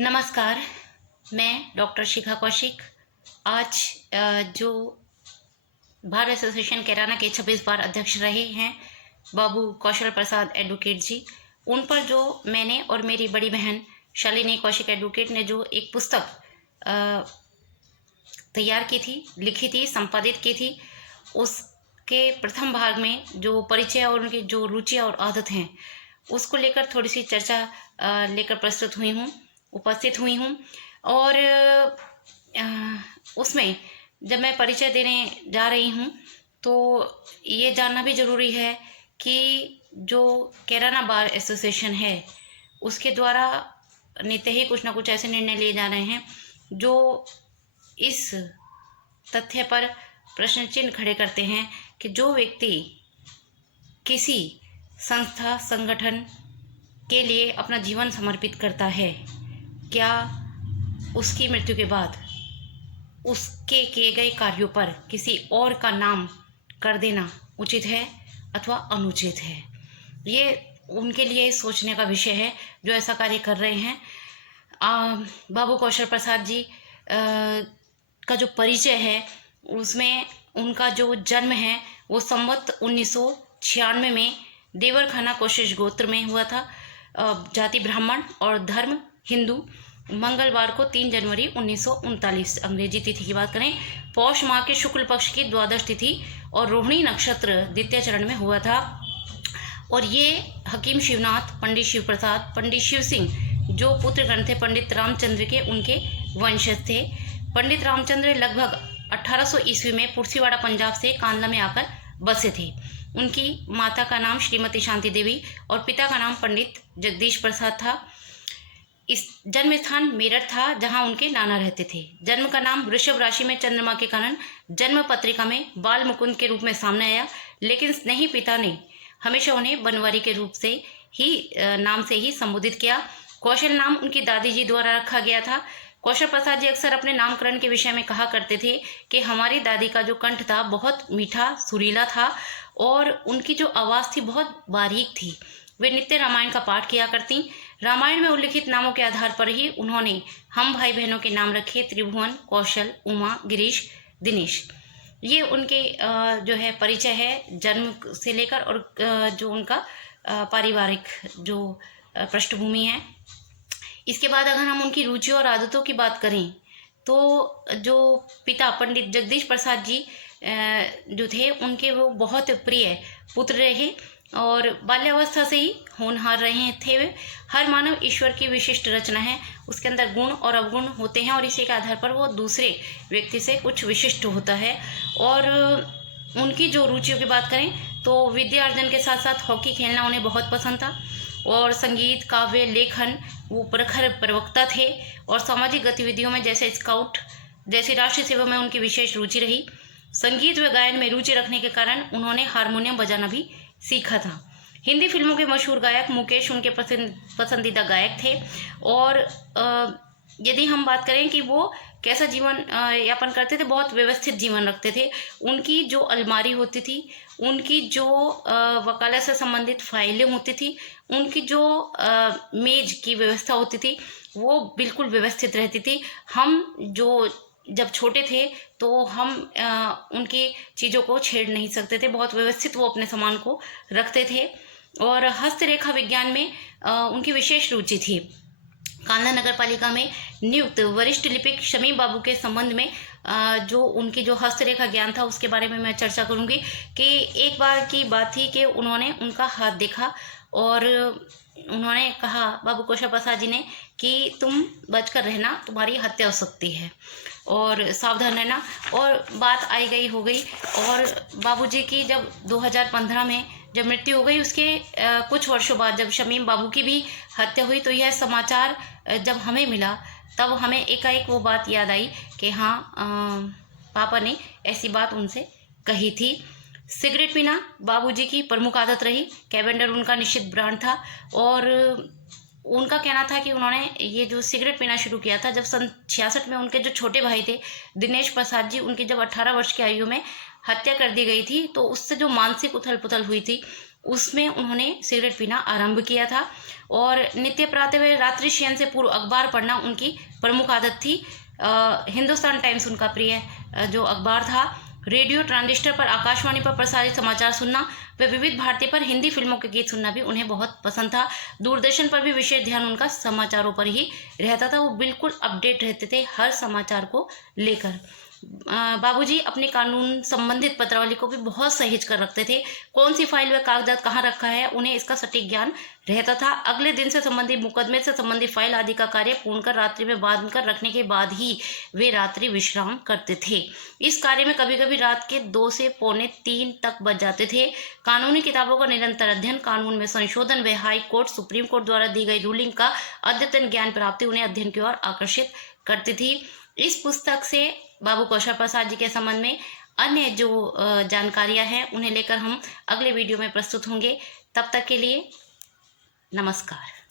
नमस्कार, मैं डॉक्टर शिखा कौशिक आज जो बार एसोसिएशन कैराना के 26 बार अध्यक्ष रहे हैं बाबू कौशल प्रसाद एडवोकेट जी, उन पर जो मैंने और मेरी बड़ी बहन शालिनी कौशिक एडवोकेट ने जो एक पुस्तक अ, तैयार की थी, लिखी थी, संपादित की थी, उसके प्रथम भाग में जो परिचय और उनकी जो रुचियाँ और आदत हैं, उसको लेकर थोड़ी सी चर्चा लेकर प्रस्तुत हुई हूँ, उपस्थित हुई हूँ। और उसमें जब मैं परिचय देने जा रही हूँ तो ये जानना भी ज़रूरी है कि जो कैराना बार एसोसिएशन है उसके द्वारा नित्य ही कुछ ना कुछ ऐसे निर्णय लिए जा रहे हैं जो इस तथ्य पर प्रश्न चिन्ह खड़े करते हैं कि जो व्यक्ति किसी संस्था संगठन के लिए अपना जीवन समर्पित करता है, क्या उसकी मृत्यु के बाद उसके किए गए कार्यों पर किसी और का नाम कर देना उचित है अथवा अनुचित है। ये उनके लिए सोचने का विषय है जो ऐसा कार्य कर रहे हैं। बाबू कौशल प्रसाद जी का जो परिचय है उसमें उनका जो जन्म है वो संवत 1996 में देवरखाना कोशिश गोत्र में हुआ था। जाति ब्राह्मण और धर्म हिंदू। मंगलवार को 3 जनवरी 1939 अंग्रेजी तिथि की बात करें, पौष माह के शुक्ल पक्ष की द्वादश तिथि और रोहिणी नक्षत्र द्वितीय चरण में हुआ था। और ये हकीम शिवनाथ, पंडित शिव प्रसाद, पंडित शिव सिंह जो पुत्रगण थे पंडित रामचंद्र के, उनके वंशज थे। पंडित रामचंद्र लगभग 1800 ईस्वी में पुरसीवाड़ा पंजाब से कांदला में आकर बसे थे। उनकी माता का नाम श्रीमती शांति देवी और पिता का नाम पंडित जगदीश प्रसाद था। इस जन्म स्थान मेरठ था जहां उनके नाना रहते थे। जन्म का नाम वृषभ राशि में चंद्रमा के कारण जन्म पत्रिका में बाल मुकुंद के रूप में सामने आया, लेकिन स्नेही पिता ने हमेशा उन्हें बनवारी के रूप से ही नाम से ही संबोधित किया। कौशल नाम उनकी दादी जी द्वारा रखा गया था। कौशल प्रसाद जी अक्सर अपने नामकरण के विषय में कहा करते थे कि हमारी दादी का जो कंठ था बहुत मीठा सुरीला था और उनकी जो आवाज़ थी बहुत बारीक थी। वे नित्य रामायण का पाठ किया करती। रामायण में उल्लिखित नामों के आधार पर ही उन्होंने हम भाई बहनों के नाम रखे, त्रिभुवन, कौशल, उमा, गिरीश, दिनेश। ये उनके जो है परिचय है जन्म से लेकर और जो उनका पारिवारिक जो पृष्ठभूमि है। इसके बाद अगर हम उनकी रुचियों और आदतों की बात करें तो जो पिता पंडित जगदीश प्रसाद जी जो थे उनके वो बहुत प्रिय पुत्र रहे और बाल्यावस्था से ही होनहार रहे थे। वे हर मानव ईश्वर की विशिष्ट रचना है, उसके अंदर गुण और अवगुण होते हैं और इसी के आधार पर वो दूसरे व्यक्ति से कुछ विशिष्ट होता है। और उनकी जो रुचियों की बात करें तो विद्या अर्जन के साथ साथ हॉकी खेलना उन्हें बहुत पसंद था और संगीत, काव्य, लेखन वो प्रखर प्रवक्ता थे और सामाजिक गतिविधियों में जैसे स्काउट जैसी राष्ट्रीय सेवा में उनकी विशेष रुचि रही। संगीत व गायन में रुचि रखने के कारण उन्होंने हारमोनियम बजाना भी सीखा था। हिंदी फिल्मों के मशहूर गायक मुकेश उनके पसंदीदा गायक थे। और यदि हम बात करें कि वो कैसा जीवन यापन करते थे, बहुत व्यवस्थित जीवन रखते थे। उनकी जो अलमारी होती थी, उनकी जो वकालत से संबंधित फाइलें होती थी, उनकी जो मेज की व्यवस्था होती थी वो बिल्कुल व्यवस्थित रहती थी। हम जो जब छोटे थे तो हम उनकी चीज़ों को छेड़ नहीं सकते थे, बहुत व्यवस्थित वो अपने सामान को रखते थे। और हस्तरेखा विज्ञान में उनकी विशेष रुचि थी। कांदला नगर पालिका में नियुक्त वरिष्ठ लिपिक शमीम बाबू के संबंध में जो उनकी जो हस्तरेखा ज्ञान था उसके बारे में मैं चर्चा करूंगी कि एक बार की बात थी कि उन्होंने उनका हाथ देखा और उन्होंने कहा बाबू कौशल प्रसाद जी ने कि तुम बचकर रहना, तुम्हारी हत्या हो सकती है और सावधान रहना। और बात आई गई हो गई और बाबूजी की जब 2015 में जब मृत्यु हो गई उसके कुछ वर्षों बाद जब शमीम बाबू की भी हत्या हुई तो यह समाचार जब हमें मिला तब हमें एकाएक वो बात याद आई कि हाँ पापा ने ऐसी बात उनसे कही थी। सिगरेट पीना बाबूजी की प्रमुख आदत रही। कैवेंडर उनका निश्चित ब्रांड था और उनका कहना था कि उन्होंने ये जो सिगरेट पीना शुरू किया था जब सन 66 में उनके जो छोटे भाई थे दिनेश प्रसाद जी, उनकी जब 18 वर्ष की आयु में हत्या कर दी गई थी तो उससे जो मानसिक उथल पुथल हुई थी उसमें उन्होंने सिगरेट पीना आरंभ किया था और नित्य प्रातः व रात्रि शयन से पूर्व अखबार पढ़ना उनकी प्रमुख आदत थी। हिंदुस्तान टाइम्स उनका प्रिय जो अखबार था। रेडियो ट्रांजिस्टर पर आकाशवाणी पर प्रसारित समाचार सुनना व विविध भारती पर हिंदी फिल्मों के गीत सुनना भी उन्हें बहुत पसंद था। दूरदर्शन पर भी विशेष ध्यान उनका समाचारों पर ही रहता था। वो बिल्कुल अपडेट रहते थे हर समाचार को लेकर। बाबूजी अपने कानून संबंधित पत्रावली को भी बहुत सहेज कर रखते थे। कौन सी फाइल व कागजात कहाँ रखा है उन्हें इसका सटीक ज्ञान रहता था। अगले दिन से संबंधित मुकदमे से संबंधित फाइल आदि का कार्य पूर्ण कर रात्रि में बांध कर रखने के बाद ही वे रात्रि विश्राम करते थे। इस कार्य में कभी कभी रात के 2 से पौने 3 तक बज जाते थे। कानूनी किताबों का निरंतर अध्ययन, कानून में संशोधन व हाई कोर्ट सुप्रीम कोर्ट द्वारा दी गई रूलिंग का अद्यतन ज्ञान प्राप्ति उन्हें अध्ययन की ओर आकर्षित करती थी। इस पुस्तक से बाबू कौशल प्रसाद जी के संबंध में अन्य जो जानकारियां हैं उन्हें लेकर हम अगले वीडियो में प्रस्तुत होंगे। तब तक के लिए नमस्कार।